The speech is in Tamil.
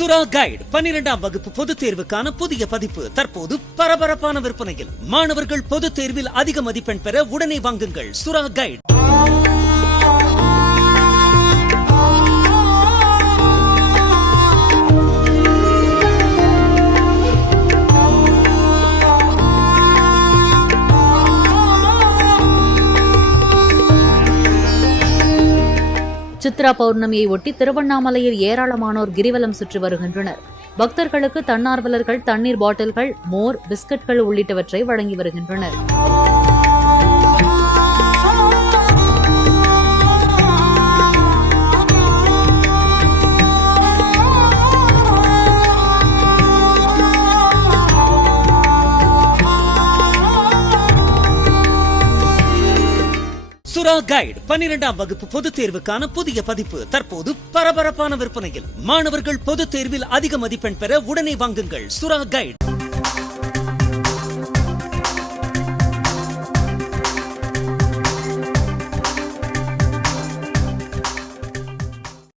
சுறா கைடு 12ஆம் வகுப்பு பொதுத் தேர்வுக்கான புதிய பதிப்பு தற்போது பரபரப்பான விற்பனையில். மாணவர்கள் பொதுத் தேர்வில் அதிக மதிப்பெண் பெற உடனே வாங்குங்கள் சுறா கைடு. சித்ரா பௌர்ணமியை ஒட்டி திருவண்ணாமலையில் ஏராளமானோர் கிரிவலம் சுற்றி வருகின்றனர். பக்தர்களுக்கு தன்னார்வலர்கள் தண்ணீர் பாட்டில்கள், மோர், பிஸ்கட்கள் உள்ளிட்டவற்றை வழங்கி வருகின்றனர். சுறா கைடு 12ஆம் வகுப்பு பொதுத் தேர்வுக்கான புதிய பதிப்பு தற்போது பரபரப்பான விற்பனையில். மாணவர்கள் பொதுத் தேர்வில் அதிக மதிப்பெண் பெற உடனே வாங்குங்கள் சுறா கைடு.